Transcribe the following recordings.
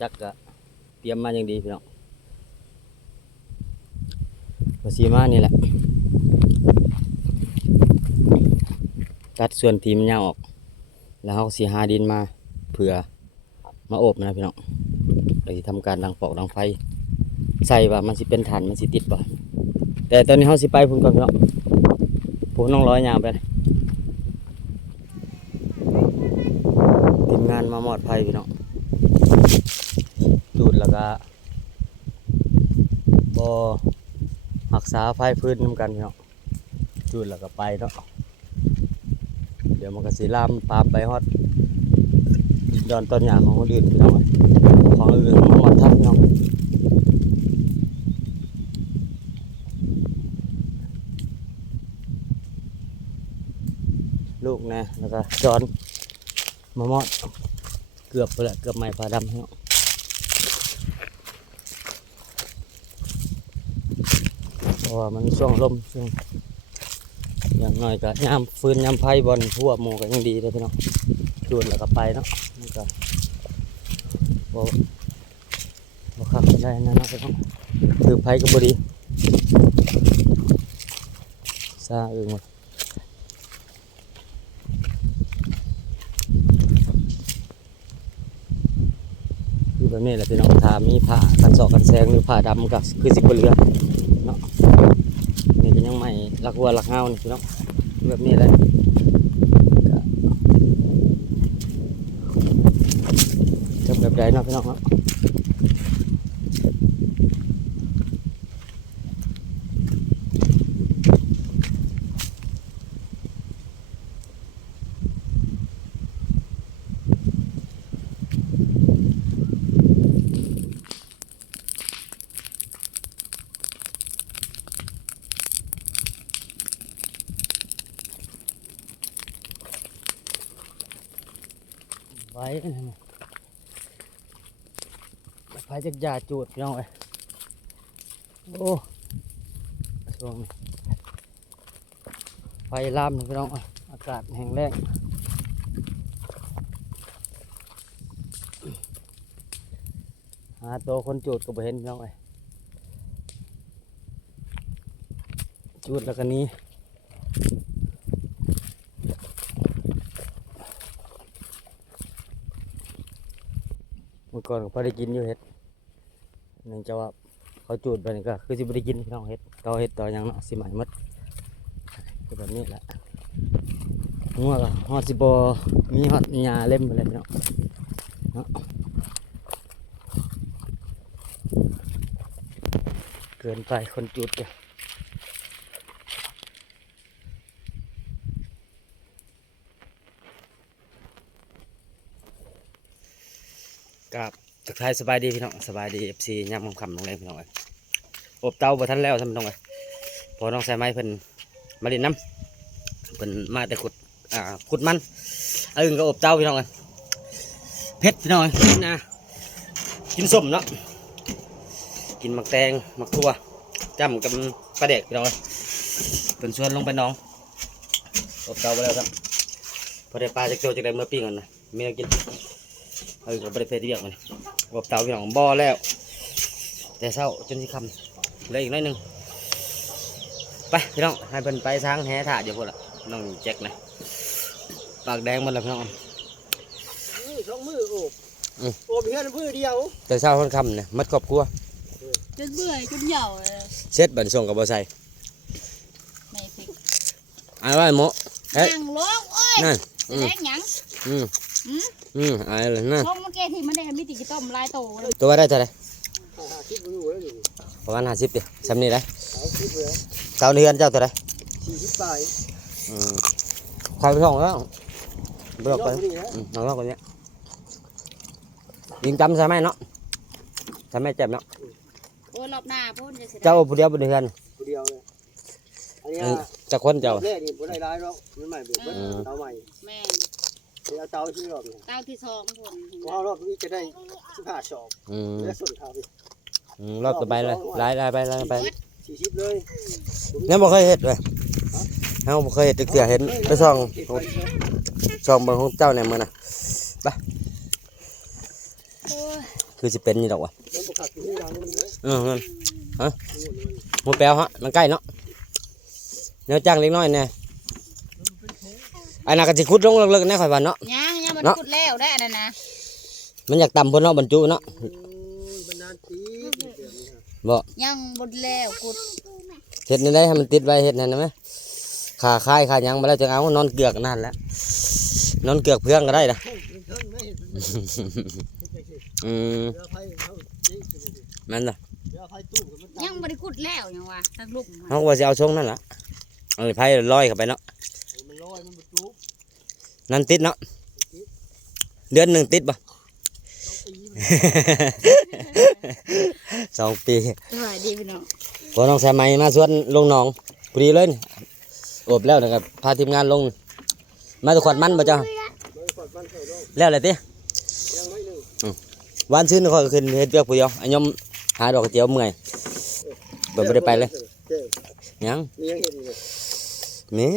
จักก็เตรียมมาอย่างดีพี่น้องภาษีมานี่แหละ ตัดส่วนทีมนยาวออก แล้วเขาสีหาดินมาเผื่อมาอบนะพี่น้องเดี๋ยวสิทำการดังปอกดังไฟ ใส่ว่ามันสิเป็นฐานมันสิติดบ่แต่ตอนนี้เขาสิไปพุ่นก่อนพี่น้องพุ่นน้องร้อยยางไปทีมงานมาหมอดไฟพี่น้อง จูดแล้วก็บอหักษาไฟพื้นนำกันพี่น้องจูดแล้วก็ไปเนาะเดี๋ยวมันก็สิลามปามไปฮอดดินดอนต้นหญ้าของคนอื่นพี่น้องของอื่นของหมดทับพี่น้องลูกนะแล้วก็จอนมามอด กือบไปละเกือบไม้ปลาดำเนาะเพราะว่ามันช่วงลมช่วงอย่างน้อยก็ยามฟืนยามไฟบอลทั่วหมูก็ยังดีเลยพี่น้องจูดแล้วก็ไปเนาะมันก็บ่บ่ขับได้นะเนาะพี่น้องถือไฟก็บ่ดีซาเอึงหมด แบบนี้แหละพี่น้องถามีผ้ากันสอกกันแซงหรือผ้าดำก็คือสิบเรือเนาะนี่เป็นยังใหม่ลักวัวลักเงาวนี่พี่น้องแบบนี้เลยก็จะแบบใดเนาะพี่น้องเนาะ ไว้ไฟจะยาจูดพี่น้องเอ้ยโอ้ช่วงไฟลามนี่พี่น้องเอ้ยอากาศแห้งแล้งหาตัวคนจูดก็บ่เห็นพี่น้องเอ้ยจูดแล้วก็หนี้ มื่อก่อนก็พอได้กินอยู่เห็ดเนื่งจากว่าเขาจูดไปนี่ก็คือสิบ่ได้กินพี่น้องเห็ดเขาเห็ดต่อหยังเนาะสิใหม่หมดคือแบบนี้แหละงัวก็ฮอดสิบ่มีฮอดหญ้าเล่มไปเลยพี่น้องเนาะเกินไปคนจูดแก กับทักทายสบายดีพี่น้องสบายดี FC ย่ำคำๆลงเลยพี่น้องเอ้ยอบเตาบ่ทันแล้วท่านพี่น้องเอ้ยพอน้องใส่ไม้เพิ่นมาเล่นน้ำเพิ่นมาแต่ขุดอ่าขุดมันเอาอื่นก็อบเตาพี่น้องเอ้ยเผ็ดพี่น้องเอ้ยกินะกินส้มเนาะกินมักแตงมักทั่วจ้ำกับปลาเด็กพี่น้องเอ้ยเพิ่นชวนลงไปน้องอบเตาไปแล้วครับพอได้ปลาจากโจจากได้เมื่อปีก่อนนะเมียกิน เออก็บริเพศที่เรียกมันบบเตาพี่น้องบ่อแล้ว แต่เศร้าจนที่คำเหลยอีกน้อยหนึงไปพี่น้องให้เพิ่นไปทางแห่ถ่าเดี๋ยวพวกละน้องแจ็คนะปากแดงหมันแล้วพี่น้องสองมือโอบอืมโอบเพียงมือเดียว แต่เช้าค่อนคำเนี่ยมัดครอบครัวจนเบื่อจนเหี่ยวเลยเช็ดบันส่งกับบ่ใส่ไม่ฟิกอ่านว่าหมอเฮ้ยนั่งลงโอ้ยนั่นแสดงหยังอืม อืมอืมอ่านเลยนั่นลงเมื่อกี้ที่มันได้มิติกิต้มลายโตเลยตัวว่าได้เท่าไหรหาคิดมือไว้อยู่ประมาณห้าสิบดิสำนี่ได้เอาคิดไว้เช้าเดือนเจ้าเท่าไหรสี่สิบปลายอืมใครไปท่องแล้วบอกไปนอกนี่นะอืมน้องๆคนเนี้ยยิงจำใช่ไหมเนาะใช่ไหมเจ็บเนาะ โอ้รอบหน้าพุ่นจะเสียเจ้าผู้เดียวบนเรือนผู้เดียวเลยอันนี้เอ้ยจะคนเจ้า แรกนี่บ่ได้ร้ายหรอกมันใหม่เบิดเบิดอืมเตาใหม่แม่ เดี๋ยวเอาเตาที่รอบนี่เต้าที่สองพุ่นพอรอบนี้จะได้สิบห้าศอกอืมแล้วส่วนเท้าไปอืมรอบต่อไปเลยไล่ไล่ไปไล่ไปสี่สิบเลยเนี่ยบ่เคยเห็ดเลยเฮาบ่เคยเห็ดตึกเสียเห็นไปส่องเก็บไว้เลยส่องเบิ่งของเจ้าเนี่ยมื้อน่ะโอ้ยคืคือสิเป็นนี่ดอกวะมันประกาศที่ดังมันเลยเออเงินฮะหมูแปลวฮะมันใกล้เนาะเนื้อจ้างเล็กน้อยแน่ อันนั้นก็สิขุดลงเลิกๆแน่ข่อยว่าเนาะ ยังยังมันเนาะพูดแล้วได้อันนั้นนะมันอยากต่ำเพิ่นเนาะบรรจุเนาะโอ้ยบรรดาลตีเดือนนี้ฮะบ่ยังบดแล้วกุดเฮ็ดในได้ให้มันติดไว้เฮ็ดนั่นนะไหมขาคายขาหยังมาแล้วจะเอานอนเกือกนั่นแหละนอนเกือกเพื่องก็ได้นะเฮ้ยเพิ่งไม่เห็นมันอืมเรือไฟเขาจี้กันเลยนั่นล่ะเรือไฟตู้กับมันยังบ่ได้กุดแล้วยังว่าทักลูกมันเฮาก็ว่าสิเอาชงนั่นล่ะเอาไผ่ลอยเข้าไปเนาะมันล อยมันบรรจุนั่นติดเนาะเดือนหนึงติดบ่ต้องตีมันสองปีสวัสดีพี่น้องพอน้องสายไหมมาสวนลงหนองพอดีเลยนี่โอบแล้วนะครับพาทีมงานลง มาตะขวัดมันบ่เจ้ามันกดมันเข้าลงแล้วเลยติยังไม่หนึ่งวานซื้อนี่ค่อยขึ้นเฮ็ดเวียกผู้เดียวอันยมหาดอกกระเจียวเมื่อยเบิ่บ่ได้ไปเลยเจ้าหยังมียังเห็นอยู่มี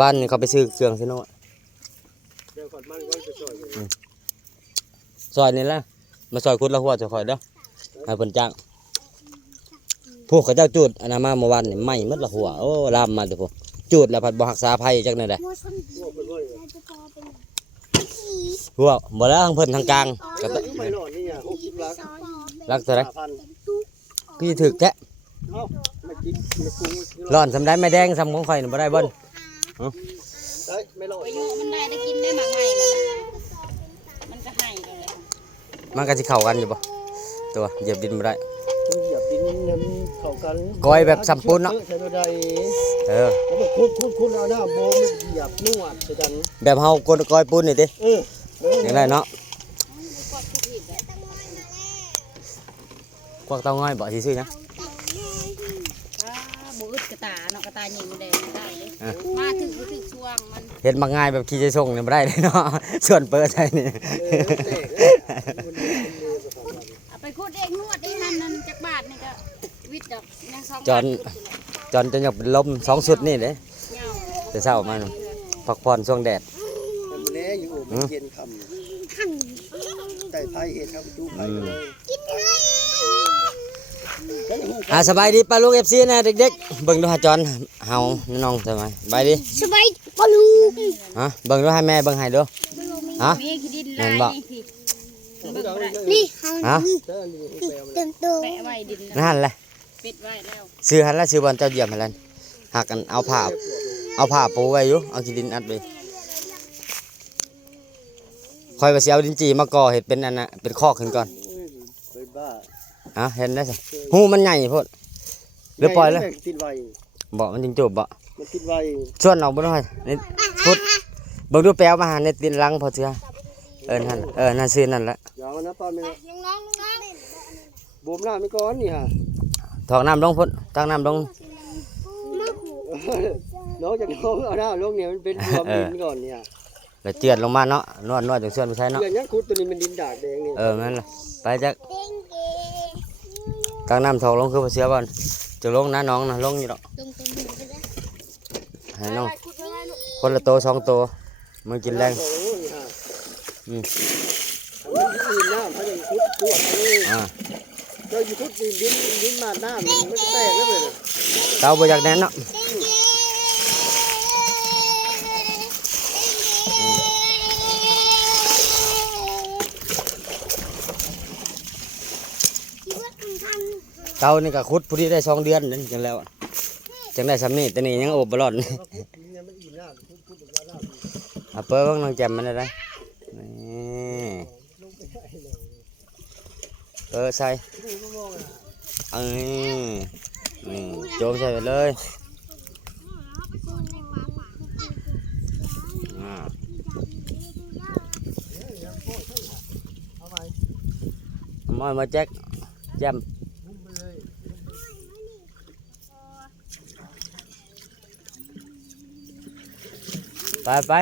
วานนี่เขาไปซื้อเครื่องซิโนเดี๋ยวกดมันก็จะช่วยอยู่ซอยนี่แหละมาซอยคุดละหัวจะคอยเด้อให้เพิ่นจ้างพวกเขาเจ้าจูดอันนั้นมาเมื่อวานนี่ไหม้หมดละหัวโอ้ลามมาเด้อพวกจูดแล้วพัดบ่รักษาภัยจักแนั่นแหละพวกเป็นว่าอยู่หัวบ่แล้วทางเพิ่นทางกลางก็ก็ต้องไปหลอดนี่อะหกสิบลักรักเท่าไหร่ห้าพันคือถึกแท้เอ้าไม่กินไม่ปรุงร้อนสำได้ไม่แดงสำของข่อยนี่บ่ได้เบิ่นเอ้ย ไม่หลอดไปอยู่มันได้ได้กินได้หมากใหม่มันน่ะมันก็ให้กันเลยมันก็สิเข้ากันอยู่บ่ตัวเหยียบดินบ่ได้เหยียบดินเนี่ยมันเข้ากันก้อยแบบสัมปูนเนาะใช่ไหมได้เออแล้วก็คุดคุดคุดเอาหน้าโบมเหยียบนวดใส่กันแบบเฮากดกอยปูนนี่ติเออเอออย่างไรเนาะกดทุกทีเลยกวักเตาง่อยบ่สิซื้อหยัง อ่าบ่อึดกระ ตาเนาะกระตายิงมันได้ได้เลยอะ มาถึงบ่ถึงช่วงมันเฮ็ดมักง่ายแบบขี้จะส่งนี่บ่ได้เลยเนาะ ส่วนเปิดใส่นี่ เออเตะเออมันมีมันมีประสบการณ์เอาไปคุดเองนวดเองนั่นนั่นจักบาทนี่ก็วิทย์ดอกยังสองจอนบาทคุดอยู่แหละจอนจะอยากเป็นลมสองสุดนี่เด้เหงาแต่เช้ามานี่พักผ่อนช่วงแดดแต่มันแน่อยู่มันเย็นคำแต่ไพ่เห็ดครับตู้ไพ่เลยแล้วหู อ่าสบายดีป้าลูก FC นะเด็กๆเบิ่งดูหาจอนเฮาน้องสบายสบายดีสบายปลูกฮะเบิ่งดูให้แม่เบิ่งให้ดูฮะมีขี้ดินแม่ลายนบ่นี่พี่นี่ฮะเดินอยู่หูแปลวเต็มตัวแปะไว้ดินนั่นแหละปิดไว้แล้วซื้อหันละซื้อบอลเจ้าเยี่ยมให้แล้วหักกันเอาผ้าเอาผ้าปูไว้อยู่เอาขี้ดินอัดไว้คอยไปเสียเอาดินจีมาก่อเห็ดเป็นอันน่ะเป็นคอกขึ้นก่อน ไปบ้าฮะเห็นได้สิหูมันใหญ่โพดหรือปล่อยเลยติดไวบ่มันจึงจบบ่มันติดไวชวนเอาบ่ได้นี่พุดเบิ่งดูแปลวมาหาในดินลังพอเสือเออนั่นเออนั่นซื้อนั่นแหละอย่างนั้นนะป้าไม่น้องน้องบ่มหน้าไม่ก้อนนี่ฮะถอกน้ำลงพุ่นตักน้ำลงน้องจากน้องเอาหน้าลงเนี่ยมันเป็นรวมดินก่อนเนี่ยแล้วเจือดลงมาเนาะนวดนวดจังส่วนไปใช้เนาะเดือนนี้คุดตัวนี้มันดินดากแดงนี่เออนั่นล่ะไปจัก เด้งเก๋ตักน้ำถอกลงคือพอเสือบ่อนจะลงนะน้องนะลงอยู่ดอกตรงตรงนี้ก็ได้ให้น้องคนละโตสองโตมึงกินแรงโอ้ยฮะอืมมันดินน้ำเขาจะคุดตัวนี่อ่าเราอยู่คุดดินดินดินมาน้ำมันแตกแล้วเลยเตาบ่อยากแน่นเนาะ คิดว่าทำทัน เตานี่ก็ขุดผู้ที่ได้สองเดือนนั่นจังแล้ว จังได้สำนี่แต่นี่ยังโอบบรอดเนี่ยมันอิ่มน้ำคุดคุดแบบว่าน้ำเอาเปิ้ลบ้างน้องแจมมันได้นี่เออใส่เอ้ยนี่โจมใส่ไปเลยอ่าเอามามาแจ็คแจม ไปไป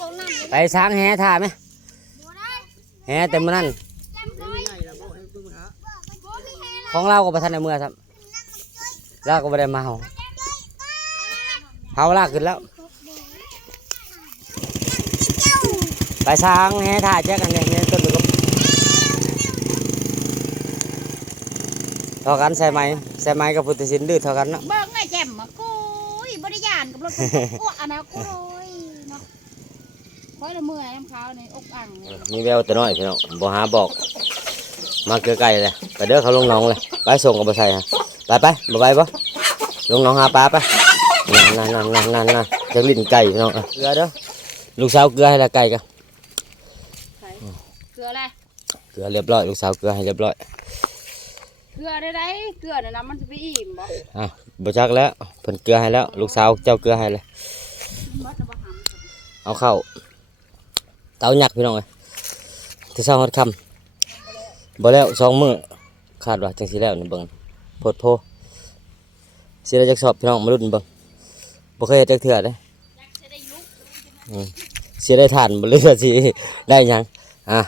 ตรงนั้นเลยไปช้างแห่ท่าไหมแห่เต็มมันนั่นของเราก็ประทันในเมื่อครับเราก็ไม่ได้มาเฮาเฮาลากขึ้นแล้ว ไปสร้างแห่ถ่ายแจ๊กกันเนี่ยเนี่ยต้นกบเท่ากันใช่ไหมใช่ไหมกับพุทธศิลป์ดื้อเท่ากันเนาะานกับรถอ้วกอันนะโก้ยเนาะคอยละเมื่อยน้ำขาวในอกอ่างเนี่ยมีแววแต่น้อยพี่น้องบ่หาบอก มาเกลือไก่เลยไปเด้อเขาลงหน้องเลยไปส่งกับบ่ใส่ฮะไปไปบ่ไปบ่ลงหน้องหาปลาไปนั่นนั่นนั่นนั่นนั่นจะลิ้นไก่พี่น้องเอาเกลือเด้อลูกสาวเกลือให้ละไก่กันใส่เกลืออะไรเกลือเรียบร้อยลูกสาวเกลือให้เรียบร้อย เกลือได้ไรเกลือเนี่ยนะมันจะไปอิ่มบ่อะบ่จักแล้วเพิ่นเกลือให้แล้ว ลูกสาวเจ้าเกลือให้เลยมัดจะบ่หำเอาเข้าเตาหยักพี่น้องเอ้ยที่เช้าฮอดค่ำบ่แล้วสองมื้อคาดว่าจังสิแล้วนี่เบิ่งโพดโพสิได้จักสอบพี่น้องมาลุ้นเบิ่งบ่เคยเฮ็ดจักเทื่อเด้จะได้ลุกอืมสิได้ทานบ่เหลือสิได้หยังอะ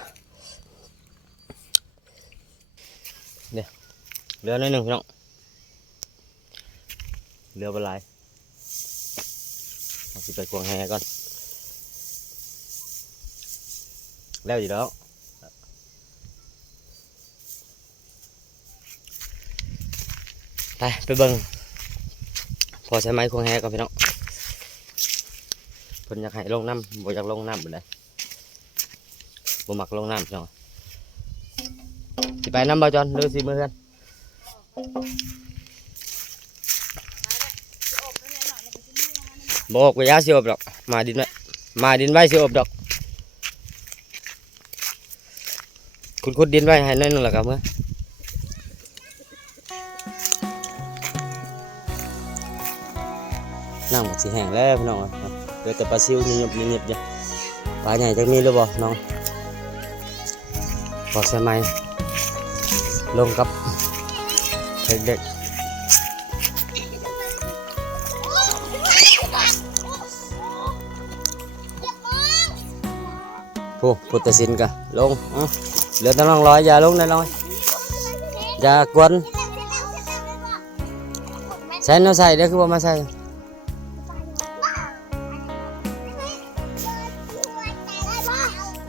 เนี่ย เหลือน้อยหนึ่งพี่น้องเหลือบ่หลายเอาสิไปควงแฮก่อน แล้วอยู่แล้วไปไปเบิ่งพอใช้ไม้ควงแฮก่อนพี่น้องเพิ่นอยากให้ลงน้ำบ่อยากลงน้ำบ่ได้บ่มักลงน้ำพี่น้องสิไปน้ำบ่จอนหรือสิมือกัน บอกไปยาสิอบดอก มาดินไว้มาดินไว้สิอบดอกขุดขุดดินไว้ให้น้อยนึงแล้วก็เมื่อน้ำก็สิแห้งแล้วพี่น้องอะเหลือแต่ปลาซิวยิบยิบยิบอยู่ปลาใหญ่จะมีหรือบ่น้องบอกใช่ไหมลงกับ เด็กๆผู้พุทธศิลป์ก็ลงเหลือแต่น้องร้อยอย่าลงได้น้อยอย่ากวนใส่เนาใส่เด้อคือบ่ามาใส่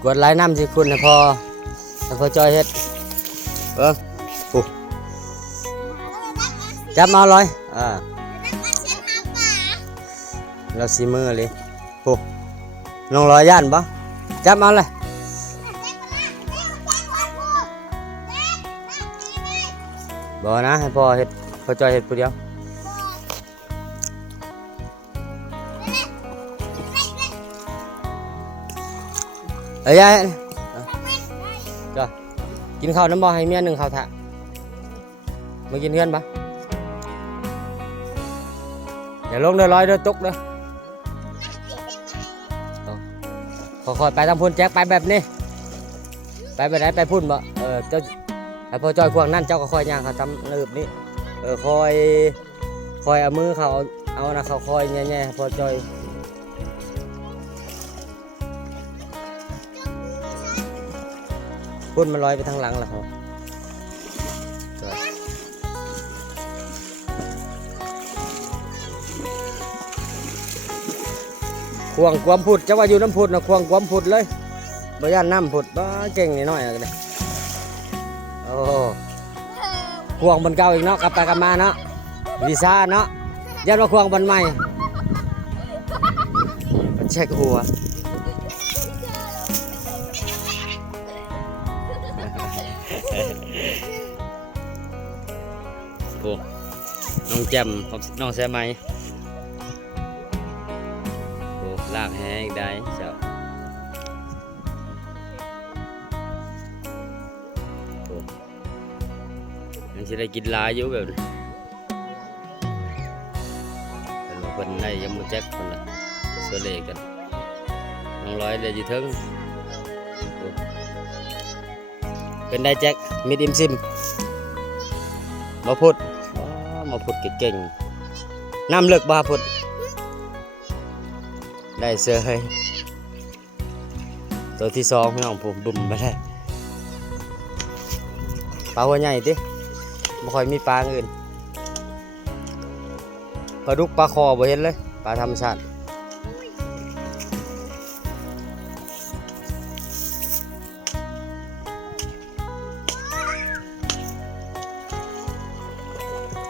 กดไลน์น้ำสิคุณนะพอให้วพอจอยเฮ็ดเบิ้งปุ๊ จับมาเอาเลยอ่าเราสีมือเลยปุ๊บน้องรอยย่านปะจับมาเลยบ่นะให้พ่อเฮ็ดพอจอยเฮ็ดผู้เดียวเอ้ยยายกินข้าวน้ำบ่ให้เมียหนึ่งข้าวทะมากินเพื่อนปะ อย่าลงเด้อร้อยเด้อตุกเด้อเอค่อยๆไปทางพุ่นแจ็คไปแบบนี้ ไปแบบไหนไปพุ่นบ่เออเจ้าไอ้พอจอยพวกนั่นเจ้าก็คอยย่างเขาทำระบนี้เออคอยคอยเอามือเขาเอาอานะเขาคอยแง่ๆพอจอยพุ่นมันลอยไปทางหลังแล้วเขา ควงความผุดจะว่าอยู่น้ำผุดนะควงความผุดเลยบ่ย่านน้ำผุดบ่เก่งนิดหน่อยอะก็ได้โอ้ควงบนเก่าอีกเนาะกลับไปกลับมาเนาะวีซ่าเนาะยันว่าควงบนใหม่มันเช็คหัวน้องแจมน้องแซ่ไหม ได้กินลายอยู่แบบนี้เป็นนได้ยังมุแจ็คคนละเสเลกันน้องร้อยได้อยี่เทิงเป็นได้แจ็คมิดอิมซิมมาพุดมาพุดเก่งๆน้ำเลิกบาพุดได้เสือให้ตัวที่สองน้องผมบุ่มไปได้ปลาหัวใหญ่ดิ ไม่ค่อยมีปลาอื่นปลาดุกปลาคอบ่เห็นเลยปลาธรรมชาติ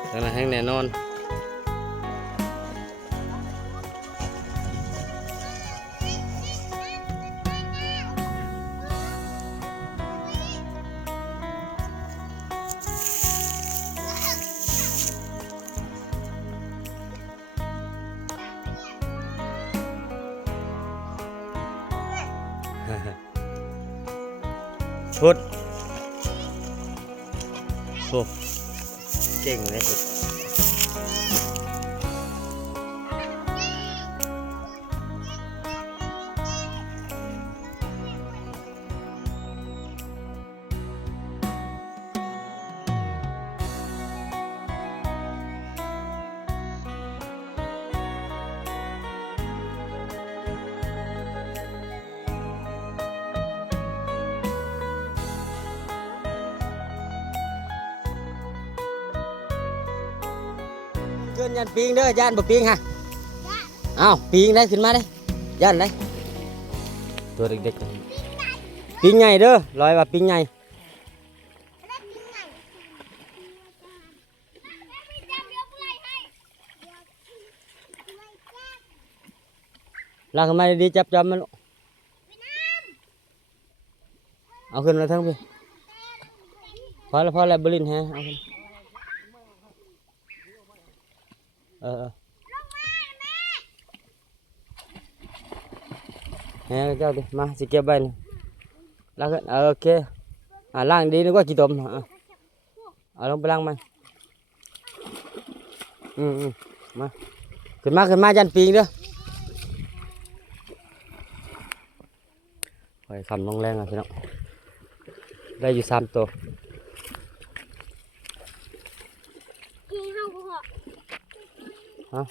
แต่ละแห้งแน่นอน โอ้เก่งเลยชุด เกินยันปิงเด้อย่านบ่ปิงฮะอ้าวปิงได้ขึ้นมาได้ย่านได้ตัวเด็กๆปิงใหญ่เด้อลอยว่าปิงใหญ่ลากขึ้นมาดีๆจับจอมมันลูกเอาขึ้นมาทั้งพี่พอแล้วพอแล้วบรินแฮะเอาขึ้น เออเออแหมเจ้าดิมาสิเก็บไว้นี่ล้างเออโอเคอ่าล้างดีนึกว่ากี่ตมเอาเอาลงไปล้างมันอืมอืมมาขึ้นมาขึ้นมายันปีงเด้อไปคำลงแรงอะพี่น้องได้อยู่สามตัว กินข้าวกูเหรอ ฮะ